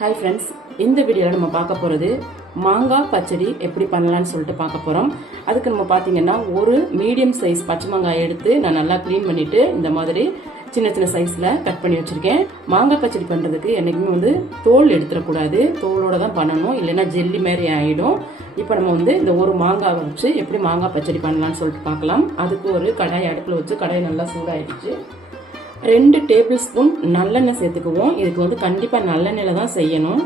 Hi friends இந்த வீடியோவில் நம்ம பார்க்க போகிறது மாங்காய் பச்சடி எப்படி பண்ணலான்னு சொல்லிட்டு பார்க்க போகிறோம் அதுக்கு நம்ம பார்த்தீங்கன்னா ஒரு மீடியம் சைஸ் பச்சை மாங்காய் எடுத்து நான் நல்லா க்ளீன் பண்ணிவிட்டு இந்த மாதிரி சின்ன சின்ன சைஸில் கட் பண்ணி வச்சுருக்கேன். மாங்காய் பச்சடி பண்ணுறதுக்கு என்றைக்குமே வந்து தோல் எடுத்துடக்கூடாது. தோலோடு தான் பண்ணணும். இல்லைன்னா ஜெல்லி மாதிரி ஆகிடும் இப்போ நம்ம வந்து இந்த ஒரு மாங்காவை வச்சு எப்படி மாங்காய் பச்சடி பண்ணலான்னு சொல்லிட்டு பார்க்கலாம். அதுக்கு ஒரு கடாய் அடுப்பில் வச்சு கடாய் நல்லா சூடாகிடுச்சு ரெண்டு டேபிள் ஸ்பூன் நல்லெண்ணெய் சேர்த்துக்குவோம். இதுக்கு வந்து கண்டிப்பாக நல்லெண்ணெயில் தான் செய்யணும்.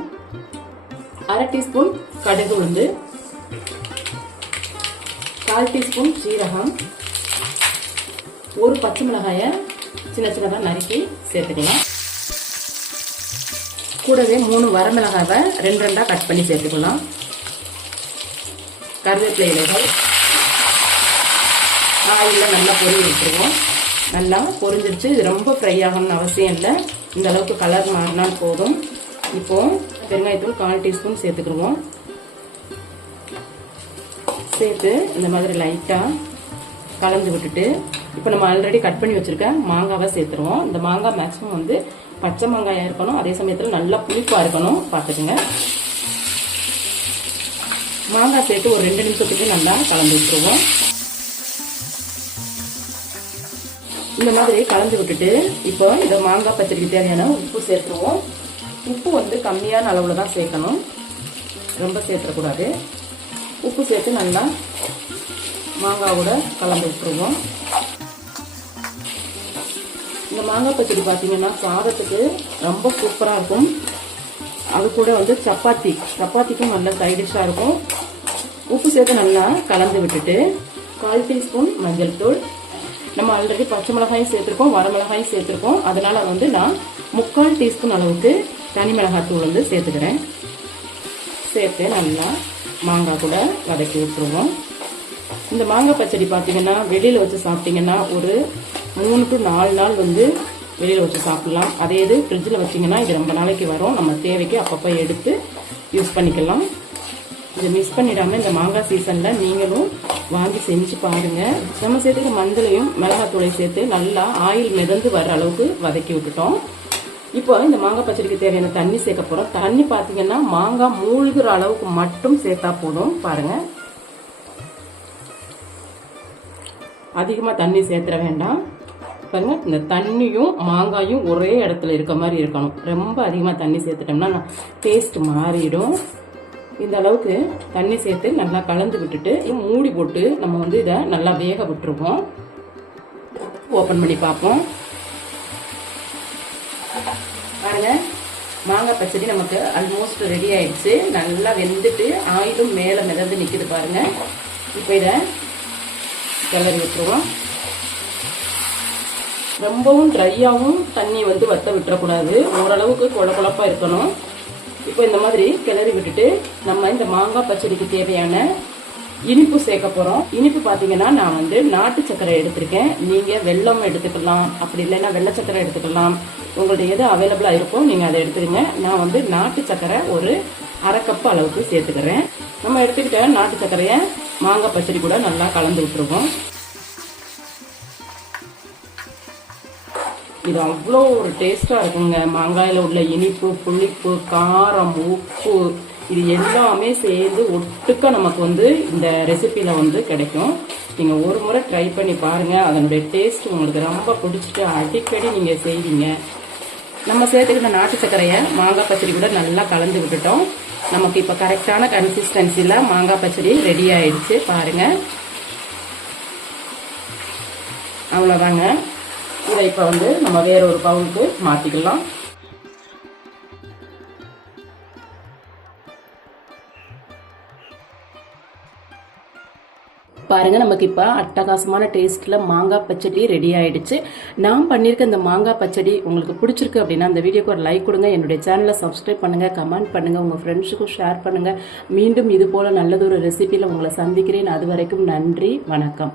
அரை டீஸ்பூன் கடுகு உளுந்து. கால் டீஸ்பூன் சீரகம். ஒரு பச்சை மிளகாயை சின்ன சின்னதாக நறுக்கி சேர்த்துக்கலாம். கூடவே மூணு வரமிளகாவை ரெண்டு ரெண்டாக கட் பண்ணி சேர்த்துக்கலாம். கருவேப்பிலை இலைகள். ஆயிலில் நல்லா பொரி விட்டுருவோம். நல்லா பொரிஞ்சிருச்சு. இது ரொம்ப ஃப்ரை ஆகணும்னு அவசியம் இல்லை. இந்த அளவுக்கு கலர் மாறினால் போதும். இப்போ பெருங்காயத்தூள் கால் டீஸ்பூன் சேர்த்துக்கிடுவோம். சேர்த்து இந்த மாதிரி லைட்டாக கலந்து விட்டுட்டு இப்போ நம்ம ஆல்ரெடி கட் பண்ணி வச்சுருக்க மாங்காவை சேர்த்துருவோம். இந்த மாங்காய் மேக்ஸிமம் வந்து பச்சை மாங்காயாக இருக்கணும். அதே சமயத்தில் நல்லா புளிப்பாக இருக்கணும். பார்த்துக்குங்க. மாங்காய் சேர்த்து ஒரு ரெண்டு நிமிஷத்துக்கு நல்லா கலந்து விட்டுருவோம். இந்த மாதிரி கலந்து விட்டுட்டு இப்போ இந்த மாங்காய் பச்சடிக்கு தேவையான உப்பு சேர்த்துருவோம். உப்பு வந்து கம்மியான அளவில் தான் சேர்க்கணும். ரொம்ப சேர்த்துடக்கூடாது உப்பு சேர்த்து நல்லா மாங்காவோட கலந்து விட்டுருவோம். இந்த மாங்காய் பச்சடி பார்த்தீங்கன்னா சாதத்துக்கு ரொம்ப சூப்பராக இருக்கும். அது கூட வந்து சப்பாத்தி. சப்பாத்திக்கும் நல்ல சைடிஷாக இருக்கும். உப்பு சேர்த்து நல்லா கலந்து விட்டுட்டு கால் டீஸ்பூன் மஞ்சள் தூள் நம்ம ஆல்ரெடி பச்சை மிளகாயும் சேர்த்துருக்கோம் வரமிளகாயும் சேர்த்துருக்கோம். அதனால் வந்து நான் முக்கால் டீஸ்பூன் அளவுக்கு தனி மிளகாய் தூள் வந்து சேர்த்துக்கிறேன். சேர்த்து நல்லா மாங்காய் கூட வதக்கி விட்டுருவோம். இந்த மாங்காய் பச்சடி பார்த்தீங்கன்னா வெளியில் வச்சு சாப்பிட்டிங்கன்னா ஒரு மூணு டு நாலு நாள் வந்து வெளியில் வச்சு சாப்பிட்லாம். அதே இது ஃப்ரிட்ஜில் வச்சிங்கன்னா இது ரொம்ப நாளைக்கு வரும். நம்ம தேவைக்கு அப்பப்போ எடுத்து யூஸ் பண்ணிக்கலாம். இதை மிஸ் பண்ணிடாமல் இந்த மாங்காய் சீசனில் நீங்களும் வாங்கி செஞ்சு பாருங்கள் நம்ம சேர்த்துக்க மஞ்சளையும் மிளகாத்தூளை சேர்த்து நல்லா ஆயில் மிதந்து வர அளவுக்கு வதக்கி விட்டுட்டோம். இப்போ இந்த மாங்காய் பச்சடிக்கு தேவையான தண்ணி சேர்க்க போகிறோம் தண்ணி பார்த்தீங்கன்னா மாங்காய் மூழ்கிற அளவுக்கு மட்டும் சேர்த்தா போதும். பாருங்கள் அதிகமாக தண்ணி சேர்த்துற வேண்டாம். பாருங்க இந்த தண்ணியும் மாங்காயும் ஒரே இடத்துல இருக்க மாதிரி இருக்கணும். ரொம்ப அதிகமாக தண்ணி சேர்த்துட்டோம்னா டேஸ்ட் மாறிடும். இந்த அளவுக்கு தண்ணி சேர்த்து நல்லா கலந்து விட்டுட்டு மூடி போட்டு நம்ம வந்து இதை நல்லா வேக விட்டுருவோம். ஓப்பன் பண்ணி பார்ப்போம். பாருங்க மாங்காய் பச்சடி நமக்கு ஆல்மோஸ்ட் ரெடி ஆயிடுச்சு. நல்லா வெந்துட்டு ஆயிலும் மேலே மிதந்து நிற்கிது பாருங்க. இப்போ இதை கிளறி விட்டுருவோம். ரொம்பவும் ட்ரையாகவும் தண்ணி வந்து வத்த விட்டுறக்கூடாது. ஓரளவுக்கு குழ குழப்பாக இருக்கணும். இப்போ இந்த மாதிரி கிளறி விட்டுட்டு நம்ம இந்த மாங்காய் பச்சடிக்கு தேவையான இனிப்பு சேர்க்க போகிறோம் இனிப்பு பார்த்தீங்கன்னா நான் வந்து நாட்டு சக்கரை எடுத்திருக்கேன். நீங்கள் வெள்ளம் எடுத்துக்கலாம். அப்படி இல்லைன்னா வெள்ளை சக்கரை எடுத்துக்கலாம். உங்கள்ட்ட எது அவைலபிளாக இருக்கோ நீங்கள் அதை எடுத்துருங்க. நான் வந்து நாட்டு சக்கரை ஒரு அரை கப்பு அளவுக்கு சேர்த்துக்கிறேன். நம்ம எடுத்துக்கிட்ட நாட்டு சக்கரையை மாங்காய் பச்சடி கூட நல்லா கலந்து விட்டுருவோம். இது அவ்வளோ ஒரு டேஸ்ட்டாக இருக்குங்க. மாங்காயில் உள்ள இனிப்பு புளிப்பு காரம் உப்பு இது எல்லாமே சேர்ந்து ஒட்டுக்க நமக்கு வந்து இந்த ரெசிப்பியில் வந்து கிடைக்கும். நீங்கள் ஒரு முறை ட்ரை பண்ணி பாருங்கள் அதனுடைய டேஸ்ட் உங்களுக்கு ரொம்ப பிடிச்சிட்டு அடிக்கடி நீங்கள் செய்வீங்க. நம்ம சேர்த்துக்கிட்ட நாட்டு சர்க்கரையை மாங்காய் பச்சடி கூட நல்லா கலந்து விட்டுட்டோம். நமக்கு இப்போ கரெக்டான கன்சிஸ்டன்சியில் மாங்காய் பச்சடி ரெடி ஆயிடுச்சு. பாருங்கள் அவ்வளோதாங்க இதை இப்போ வந்து நம்ம வேற ஒரு பவுலுக்கு மாற்றிக்கலாம் பாருங்க நமக்கு இப்போ அட்டகாசமான டேஸ்ட்டில் மாங்காய் பச்சடி ரெடி ஆகிடுச்சு நான் பண்ணியிருக்க இந்த மாங்காய் பச்சடி உங்களுக்கு பிடிச்சிருக்கு அப்படின்னா அந்த வீடியோக்கு ஒரு லைக் கொடுங்க. என்னுடைய சேனலை சப்ஸ்கிரைப் பண்ணுங்கள் கமெண்ட் பண்ணுங்கள் உங்கள் ஃப்ரெண்ட்ஸுக்கும் ஷேர் பண்ணுங்கள் மீண்டும் இது போல் நல்லதொரு ரெசிபியில் உங்களை சந்திக்கிறேன். அது வரைக்கும் நன்றி வணக்கம்.